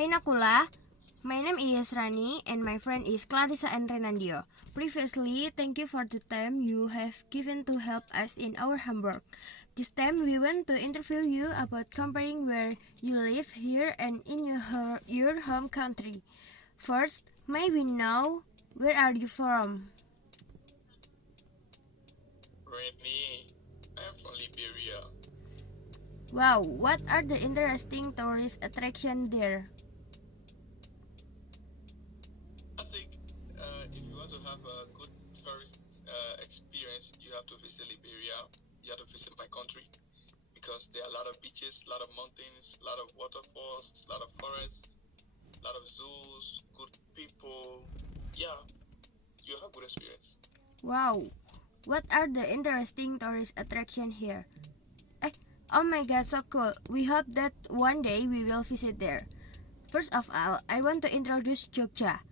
Hey Nakula, my name is Rani and my friend is Clarissa and Renandio. Previously, thank you for the time you have given to help us in our homework. This time we want to interview you about comparing where you live here and in your home country. First, may we know where are you from? Rene, I'm from Liberia. Wow, what are the interesting tourist attractions there? I think if you want to have a good tourist experience, you have to visit Liberia. You have to visit my country because there are a lot of beaches, a lot of mountains, a lot of waterfalls, a lot of forests, a lot of zoos, good people. Yeah, you have good experience. Wow, what are the interesting tourist attractions here? Oh my god, so cool. We hope that one day we will visit there. First of all, I want to introduce Jogja.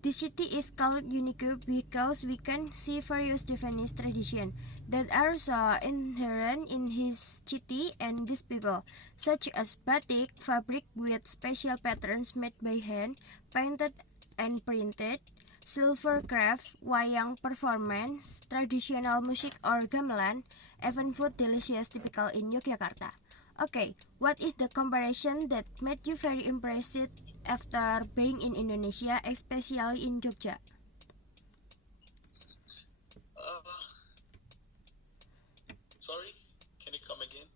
This city is called unique because we can see various Japanese traditions that are so inherent in his city and these people, such as batik fabric with special patterns made by hand, painted and printed, silver craft, wayang performance, traditional music or gamelan, even food delicious typical in Yogyakarta. Okay, what is the comparison that made you very impressed after being in Indonesia, especially in Jogja? Uh, Sorry, can you come again?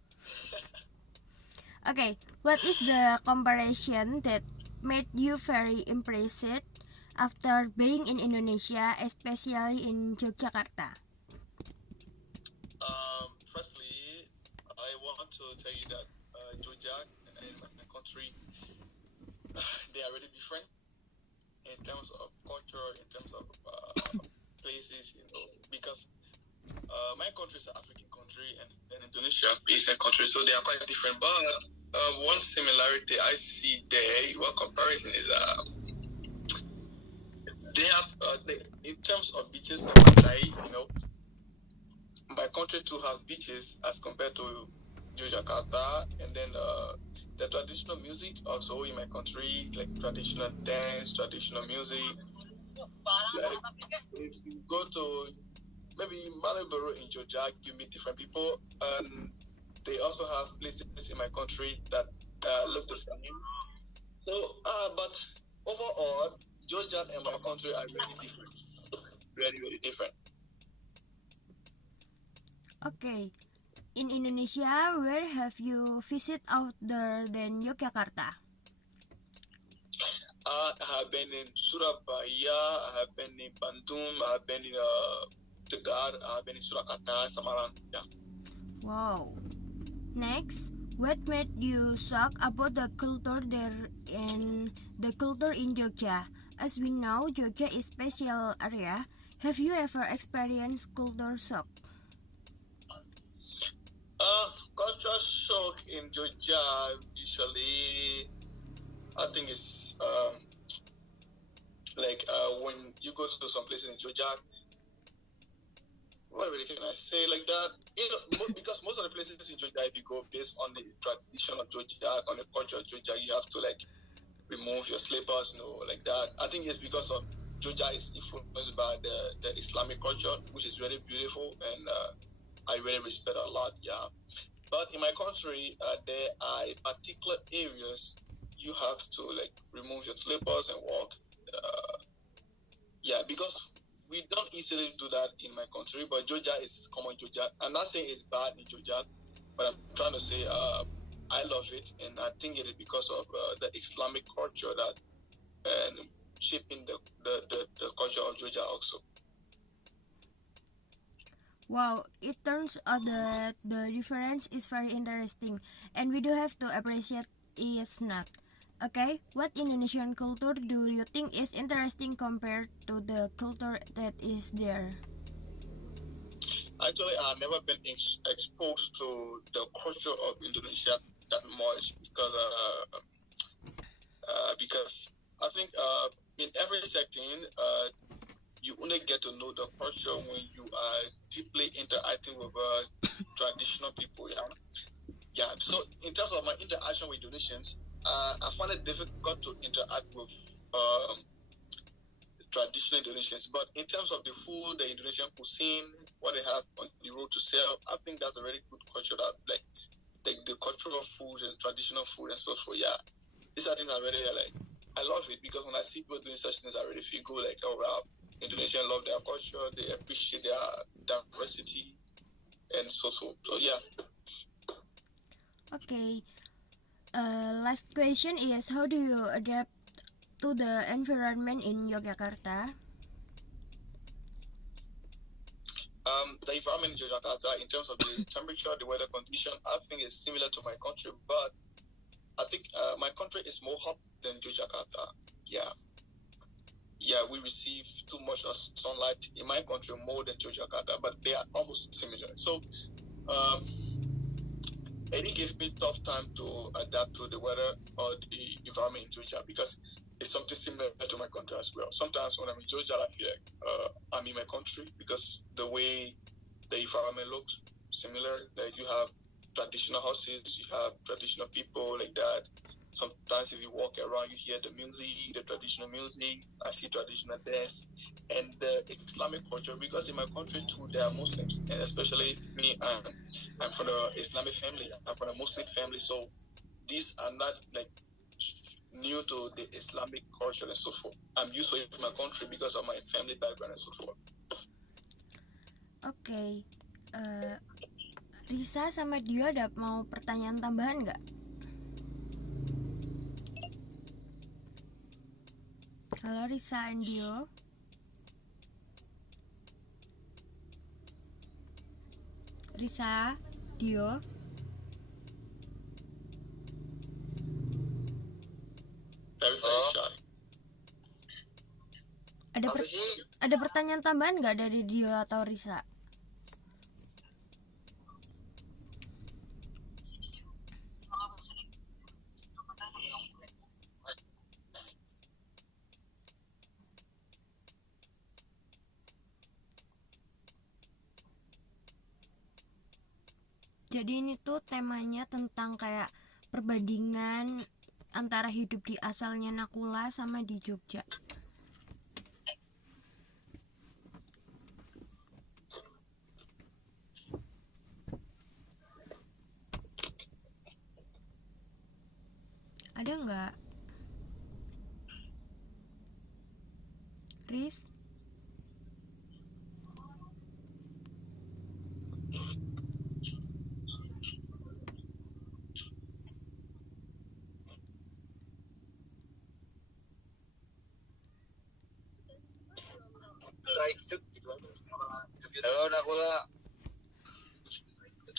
Okay, what is the comparison that made you very impressed after being in Indonesia, especially in Yogyakarta? Firstly, I want to tell you that Georgia and my country, they are really different in terms of culture, in terms of places, because my country is an African country and Indonesia is a country, so they are quite different. But one similarity I see there, one comparison is they have, in terms of beaches, my country too have beaches as compared to Jakarta, and then the traditional music also in my country, like traditional dance, traditional music. Like if you go to maybe Maliboro in Georgia, you meet different people, and they also have places in my country that look the same. So, but overall, Georgia and my country are very different, very very different. Okay, in Indonesia, where have you visited other than Yogyakarta? I have been in Surabaya, I have been in Bandung, I have been in Tegar, I have been in Surakarta, Samarang. Yeah. Wow. Next, what made you shocked about the culture there and the culture in Jogja? As we know, Jogja is special area. Have you ever experienced culture shock? Culture shock in Georgia usually, I think it's like when you go to some places in Georgia. What really can I say like that? Because most of the places in Georgia, if you go based on the tradition of Georgia, on the culture of Georgia, you have to like remove your slippers, like that. I think it's because of Georgia is influenced by the Islamic culture, which is very beautiful, and I really respect a lot. Yeah, but in my country, there are particular areas you have to like remove your slippers and walk. Yeah, because we don't easily do that in my country, but Georgia is common Georgia. I'm not saying it's bad in Georgia, but I'm trying to say I love it, and I think it is because of the Islamic culture that and shaping the culture of Georgia also. Wow, it turns out that the difference is very interesting, and we do have to appreciate is not. Okay, what Indonesian culture do you think is interesting compared to the culture that is there? Actually, I've never been exposed to the culture of Indonesia that much because I think in every setting you only get to know the culture when you are deeply interacting with traditional people. Yeah. Yeah. So in terms of my interaction with Indonesians, I find it difficult to interact with um, traditional Indonesians. But in terms of the food, the Indonesian cuisine, what they have on the road to sell, I think that's a really good culture. That like the cultural food and traditional food and so forth. Yeah, these are things I really like. I love it because when I see people doing such things, I really feel good. Like, oh wow, Indonesians love their culture. They appreciate their diversity and so. So yeah. Okay. Last question is, how do you adapt to the environment in Yogyakarta? The environment in Jakarta, in terms of the temperature, the weather condition, I think is similar to my country, but I think my country is more hot than Jakarta. Yeah, we receive too much sunlight in my country more than Jakarta, but they are almost similar. So it gives me tough time to adapt to the weather or the environment in Georgia because it's something similar to my country as well. Sometimes when I'm in Georgia, I feel like I'm in my country because the way the environment looks similar. Like you have traditional houses, you have traditional people like that. Sometimes if you walk around, you hear the music, the traditional music. I see traditional dance and the Islamic culture because in my country too there are Muslims, and especially me, I'm from the Islamic family. I'm from a Muslim family, so these are not like new to the Islamic culture and so forth. I'm used to it in my country because of my family background and so forth. Okay. Risa sama Dio ada mau pertanyaan tambahan nggak? Halo Risa and Dio. Risa, Dio. Ada pertanyaan tambahan nggak dari Dio atau Risa? Jadi ini tuh temanya tentang kayak perbandingan antara hidup di asalnya Nakula sama di Jogja. Ada nggak? Riz? Hello Nakula.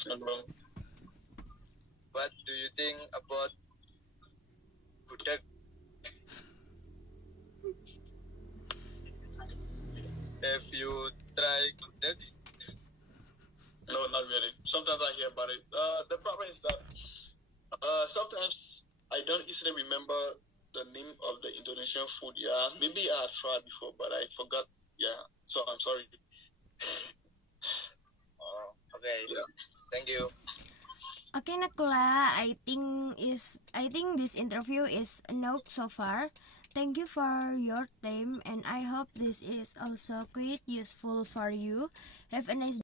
Hello. What do you think about gudeg? Have you tried gudeg? No, not really. Sometimes I hear about it. The problem is that sometimes I don't easily remember the name of the Indonesian food. Yeah, maybe I have tried before, but I forgot. Yeah, so I'm sorry. Oh, okay. Yeah. Thank you. Okay, Nakula, I think this interview is enough so far. Thank you for your time, and I hope this is also quite useful for you. Have a nice